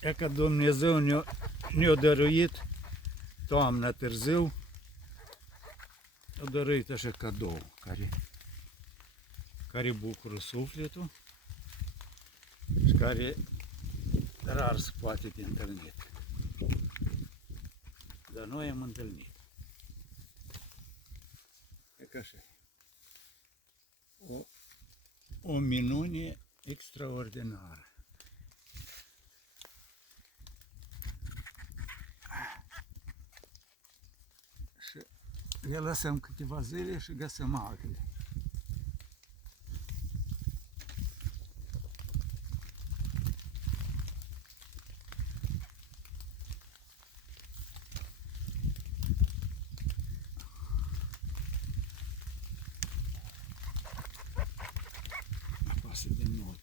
E că Dumnezeu ne-a dăruit toamna târziu, a dăruit așa cadou care bucură sufletul și care rar se poate de întâlnit. Dar noi am întâlnit. E că așa. O minune extraordinară. Și le lăsăm câteva zile și găsim altele. Apasă din nou